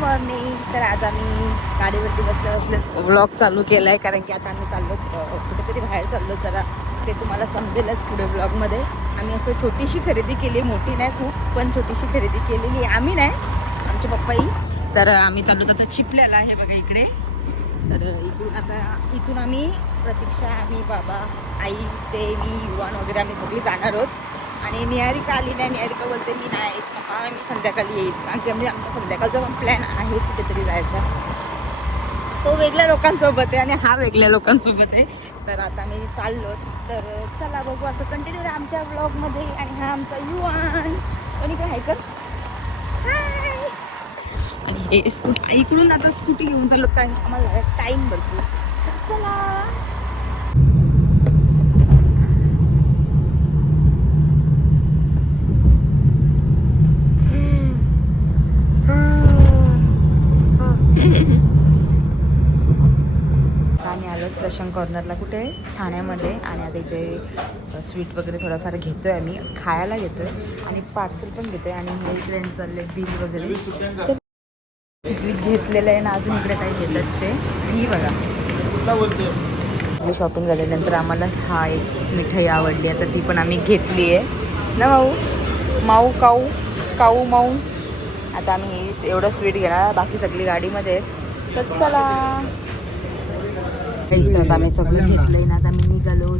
Morning. तर आज आम्ही गाडीवरती बसल्याच व्लॉग चालू केला आहे, कारण की आता आम्ही चाललो कुठेतरी बाहेर चाललो. जरा ते तुम्हाला समजेलच पुढे ब्लॉगमध्ये. आम्ही असं छोटीशी खरेदी केली, मोठी नाही खूप, पण छोटीशी खरेदी केलेली. आम्ही नाही, आमचे पप्पाही. तर आम्ही चाललो आता चिपल्याला आहे बघा इकडे. तर इथून आम्ही प्रतीक्षा, आम्ही, बाबा, आई, ते, मी, युवान वगैरे आम्ही सगळी जाणार आहोत. आणि निहारिका आली नाही. निहारिका बोलते मी नाही येत मम्मा, मी संध्याकाळी येईल. म्हणजे आमचा संध्याकाळचा पण प्लॅन आहे कुठेतरी जायचा. तो वेगळ्या लोकांसोबत आहे आणि हा वेगळ्या लोकांसोबत आहे. तर आता मी चाललो. तर चला बघू, असं कंटिन्यू आमच्या ब्लॉगमध्ये. आणि हा आमचा युवान कोणी काय आहे कर. आणि हे इकडून आता स्कूटी घेऊन चाललो, कारण आम्हाला टाईम भरपूर. चला. आम्ही आलो प्रशांत कॉर्नरला, कुठे आहे ठाण्यामध्ये. आणि आता इथे स्वीट वगैरे थोडंफार घेतो आहे, आम्ही खायला घेतो आहे आणि पार्सल पण घेतो आहे. आणि हे इकडे चालले बिल वगैरे घेतलेलं आहे ना, अजून इकडे काही घेतात ते. ही बघा आपली शॉपिंग झाल्यानंतर आम्हाला हा एक मिठाई आवडली, आता ती पण आम्ही घेतली आहे ना माऊ काऊ माऊ. आता आम्ही एवढं स्वीट घेणार, बाकी सगळी गाडीमध्ये आहेत. तर चला गाईस, आम्ही सगळं घेतलंय ना, आता आम्ही निघालो.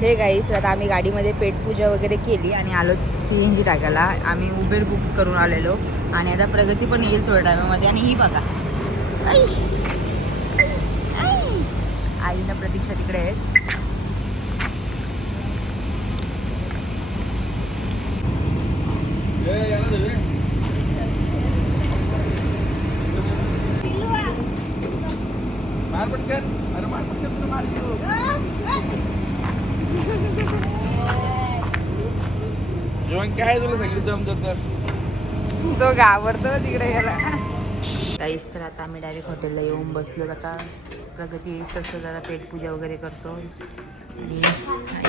हे गाईस, आता आम्ही गाडीमध्ये पेटपूजा वगैरे केली आणि आलो CNG टाकायला. आम्ही उबेर बुक करून आलेलो आणि आता प्रगती पण येईल थोड्या टायमामध्ये. आणि ही बघा आईला प्रतीक्षा तिकडे आहेत. जेवण काय तुला सांगितलं, तो घाबरतो तिकडे गेला. काहीच. तर आता आम्ही डायरेक्ट हॉटेलला येऊन बसलो. आता प्रगती येईस तसं जरा पेटपूजा वगैरे करतो. आणि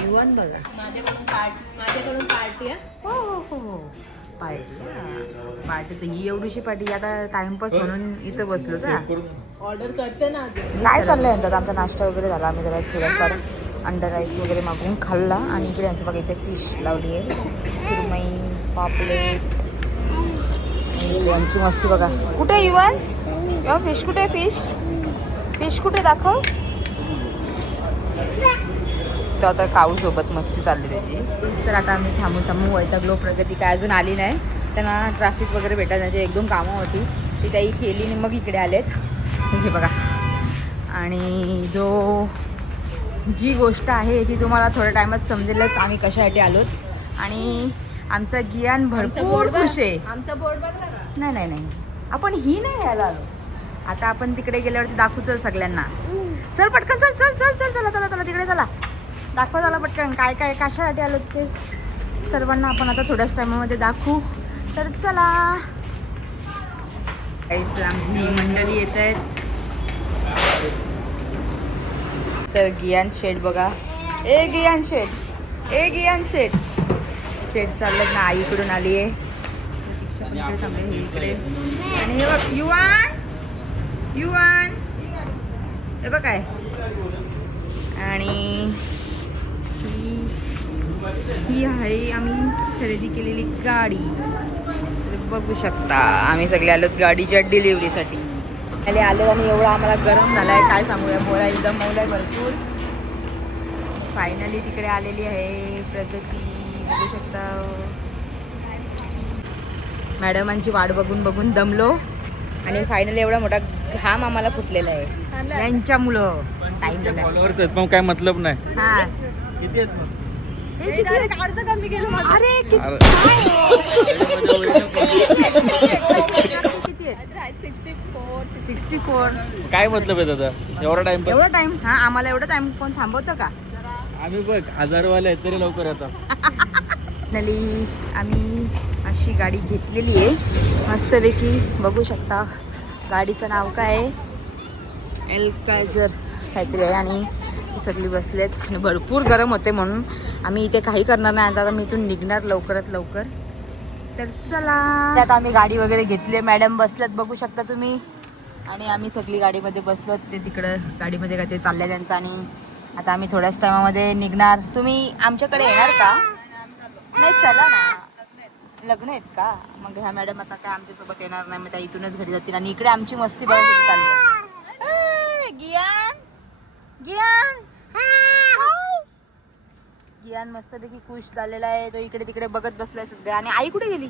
युवन बघा माझ्याकडून पार्टी आहे. हो पार्टी तर ही एवढीशी पार्टी. आता टाइमपास म्हणून इथं बसलो का. ऑर्डर करते ना. काय चाललंय नंतर आमचा नाश्ता वगैरे झाला. आम्ही जरा थोडंफार अंडा राईस वगैरे मागवून खाल्ला. आणि इकडे यांचं बघा इथे फिश लावली आहे, सुरमई, पापलेट. यांची मस्ती बघा. कुठे युवन फिश, कुठे फिश कुठे दाखव. तर आता काऊ सोबत मस्ती चालली त्याची. तर आता आम्ही थांबून वैतागलो. प्रगती काय अजून आली नाही, त्यांना ट्रॅफिक वगैरे भेटायचं म्हणजे 1-2 कामं होती, ती काही केली आणि मग इकडे आलेत. हे बघा. आणि जी गोष्ट आहे ती तुम्हाला थोड्या टायमात समजेलच आम्ही कशासाठी आलोत. आणि आमचा गियान भरपूर खुश आहे. आमचा बोर्ड बघा ना. नाही आपण ही नाही घ्यायला आलो. आता आपण तिकडे गेल्यावरती दाखवू. चल सगळ्यांना, चल पटकन, चला तिकडे चला, दाखवा झाला पटकन काय कशासाठी आलो ते सर्वांना आपण आता थोड्याच टायमामध्ये दाखवू. तर चला. आमची मंडळी येत आहेत. तर गियान शेठ बघा. गियान शेठ चाललं ना. आईकडून आली आहे. इकडे. आणि हे बघ युवान हे बघ काय. आणि ही आहे आम्ही खरेदी केलेली गाडी. बघू शकता आम्ही सगळे आलो गाडीच्या डिलिव्हरीसाठी. आलो आणि एवढा आम्हाला गरम झालाय काय सांगूया. पोरा एकदम मौलाय भरपूर. फायनली तिकडे आलेली आहे प्रगती. बघू शकता मॅडमांची वाट बघून दमलो. आणि फायनली एवढा मोठा घाम आम्हाला फुटलेला आहे यांच्यामुळं. टाइम झाला. फॉलोअर्स आहेत पण काय मतलब नाही. हा किती आहेत मग? अर्ध कमी केलं. अरे किती आहेत? 64. काय मतलब आहे दादा एवढा टाइम? एवढा टाइम. हा आम्हाला एवढा टाइम कोण थांबवतं का. आम्ही बघ 1000 वाले आहेत तरी लवकर येतात. फायनली आम्ही अशी गाडी घेतलेली आहे मस्तपैकी. बघू शकता गाडीचं नाव काय आहे, एल्कायझर काहीतरी आहे. आणि सगळी बसलेत आणि भरपूर गरम होते म्हणून आम्ही इथे काही करणार नाही. आता मी इथून निघणार लवकरात लवकर. तर चला, त्यात आम्ही गाडी वगैरे घेतली, मॅडम बसल्यात बघू शकता तुम्ही, आणि आम्ही सगळी गाडीमध्ये बसलो. ते तिकडं गाडीमध्ये काय ते चाललंय त्यांचं, आणि आता आम्ही थोड्याच टायमामध्ये निघणार. तुम्ही आमच्याकडे येणार का? नाही, चला ना, लग्न आहेत का? मग ह्या मॅडम आता काय आमच्यासोबत येणार नाही, मग त्या इथूनच घरी जातील, आणि इकडे आमची मस्ती बघा किती चालली. गियान गियान गियान मस्तपैकी खुश झालेला आहे, तो इकडे तिकडे बघत बसलाय सध्या. आणि आई कुठे गेली?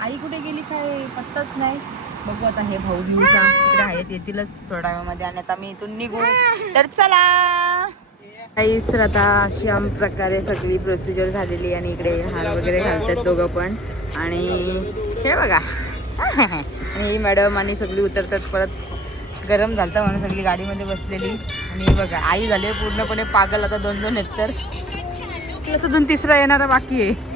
आई कुठे गेली काय पत्ताच नाही. बघू आता, हे भाऊ न्यूजा इकडे आहेत, येतीलच थोड्या वेळामध्ये, आणि आता मी इथून निघू. तर चला काहीच. तर आता अशा प्रकारे सगळी प्रोसिजर झालेली आहे, आणि इकडे हार वगैरे घालतात दोघं पण. आणि हे बघा ही मॅडम आणि सगळी उतरतात, परत गरम झालं म्हणून सगळी गाडीमध्ये बसलेली. आणि बघा आई झाली पूर्णपणे पागल, आता 2-2 आहेत, तर अजून तिसरा येणारा बाकी आहे.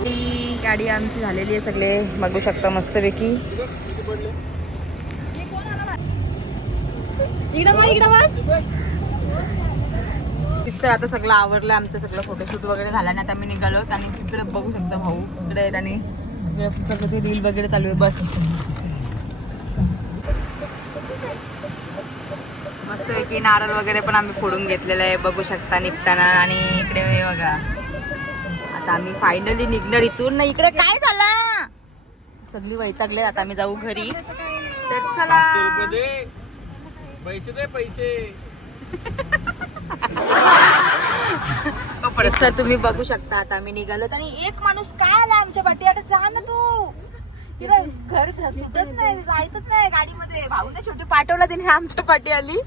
ही गाडी आमची झालेली आहे, सगळे बघू शकता मस्तपैकी. तर आता सगळं आवरलं आमचं, सगळं फोटोशूट वगैरे झालं, आणि आता आम्ही निघालो. आणि तिकडे बघू शकता भाऊ इकडे आहेत, आणि इकडे रील वगैरे चालू आहे. बस मस्तपैकी नारळ वगैरे पण आम्ही फोडून घेतलेलं आहे, बघू शकता निघताना. आणि इकडे हे बघा, आता आम्ही फायनली निघणार इथून. ना इकडे काय झालं, सगळी वैतागले, आता आम्ही जाऊ घरी. तर चला, पैसे दे पैसे. तर तुम्ही बघू शकता, आता आम्ही निघालो. आणि एक माणूस काय आला आमच्या पाठी, आता जा ना तू, तिला घर सुटत नाही, जायचंच नाही गाडीमध्ये. भाऊने शेवटी पाठवला, तिने आमच्या पाठी आली.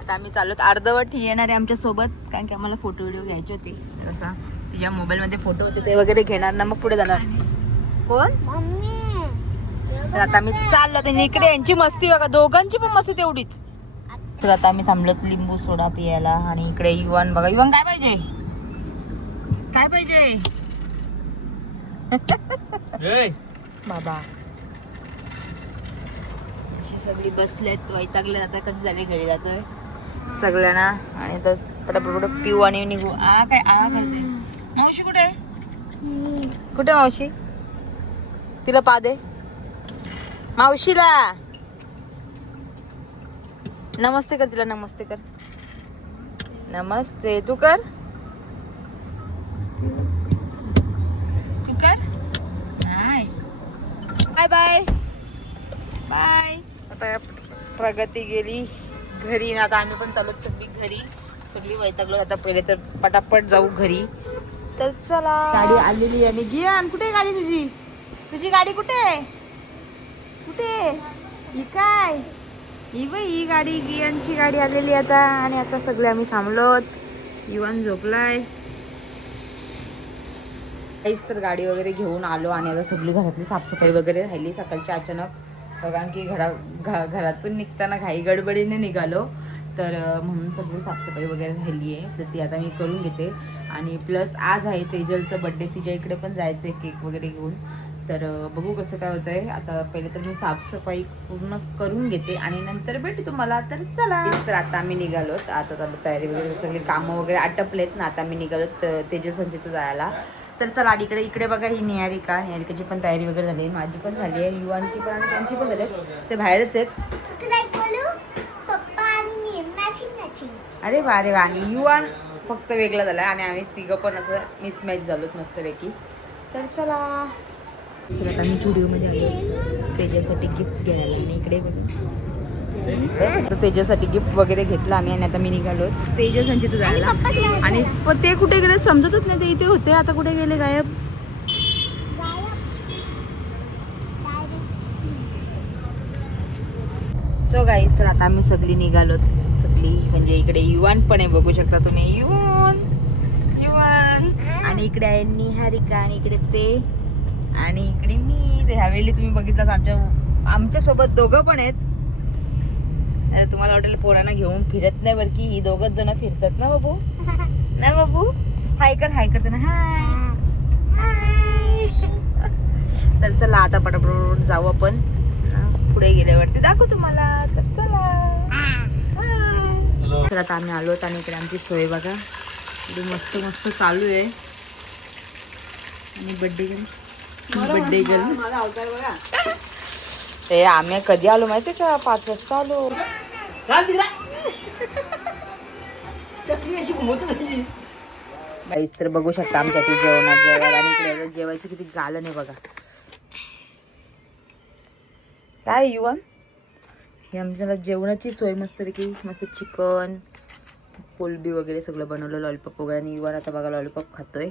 आता आम्ही चाललो, अर्धवट ही येणार आहे आमच्या सोबत, कारण की आम्हाला फोटो व्हिडिओ घ्यायचे होते. तसा तिच्या मोबाईलमध्ये फोटो होते, ते वगैरे घेणार ना, मग पुढे जाणार. कोण? तर आता आम्ही चाललो, ते इकडे यांची मस्ती बघा, दोघांची पण मस्ती तेवढीच. तर आता आम्ही थांबलोत लिंबू सोडा पियाला. आणि इकडे युवान बघा, युवान काय पाहिजे, काय पाहिजे बाबा. अशी सगळी बसलेत, वैतागले, आता कधी झाले घरी जातोय सगळ्यांना. आणि तर पटापट पिऊ आणि निघू. काय करते मावशी? कुठे कुठे मावशी? तिला पा दे मावशीला. नमस्ते कर तिला, नमस्ते कर, नमस्ते. तू कर, तू कर. Bye bye bye. आता प्रगती गेली घरी, आता आम्ही पण चालत सगळी घरी. सगळी वैतागलो आता, पहिले तर पटापट जाऊ घरी. तर चला, गाडी आलेली. आणि गियान कुठे आहे गाडी तुझी? तुझी गाडी कुठे आहे? कुठे ही? काय ही बाई, ही गाडी गियानची गाडी आलेली आता. आणि आता सगळे आम्ही थांबलोत, युवान झोपलाय. काहीच तर गाडी वगैरे घेऊन आलो, आणि आता सगळी घरातली साफसफाई वगैरे राहिली सकाळची अचानक, कारण की घरातून निघताना घाई गडबडीने निघालो. तर म्हणून सगळी साफसफाई वगैरे राहिली आहे, तर ती आता मी करून घेते. आणि प्लस आज आहे तेजलचं बड्डे, तिच्या इकडे पण जायचं आहे केक वगैरे घेऊन. तर बघू कसं काय होतं आहे. आता पहिले तर मी साफसफाई पूर्ण करून घेते, आणि नंतर भेटू तुम्हाला. तर चला, तर आता आम्ही निघालोत. आता चालू तयारी वगैरे, सगळी कामं वगैरे आटपलेत ना, आता आम्ही निघालोत तेजल संचित जायला. तर चला, इकडे बघा, ही निहारिकाची पण तयारी वगैरे झाली, माझी पण झाली आहे, युवांची पण, आणि त्यांची पण झाली. ते बाहेरच आहेत. अरे वा, अरे वा. आणि युवान फक्त वेगळा झाला, आणि आम्ही तिघं पण असं मिसमॅच झालोत मस्तपैकी. तर चला, तर आता मी स्टुडिओमध्ये आलो तेजासाठी गिफ्ट घ्यायला. आणि इकडे बघा, तेजासाठी गिफ्ट वगैरे घेतलं आम्ही, आणि आता मी निघालो तेजा संचित जायला. आणि पण ते कुठे गेले समजतच नाही, ते इथे होते, आता कुठे गेले गायब. सो गाईस, तर आता आम्ही सगळी निघालो, सगळी म्हणजे इकडे युवान पण आहे, बघू शकता तुम्ही. युवान युवन आणि इकडे आहे निहारिका आणि इकडे ते आणि इकडे मी. ते ह्यावेळी तुम्ही बघितलं आमच्या सोबत दोघं पण आहेत. तुम्हाला वाटेल पोरांना घेऊन फिरत नाही बरं की ही दोघच जण फिरतात ना बाबू. नाही बाबू हाय करते ना. हाय. तर चला आता पटापट जाऊ आपण. पुढे गेल्यावरती दाखवू तुम्हाला. तर चला. तर आता आम्ही आलो आणि इकडे आमची सोय बघा इकडे मस्त मस्त चालू आहे. आणि बड्डे गर्ल ते आम्ही कधी आलो माहितीये का 5 वाजता आलो. तर बघू शकता आमच्या ती जेवायला आणि इकडे जेवायची किती गालन आहे बघा. काय युवन हे आमच्याला जेवणाची सोय मस्तपैकी. मस्त चिकन कोलबी वगैरे सगळं बनवलं. लॉलीपॉप वगैरे आणि युवन आता बघा लॉलीपॉप खातोय.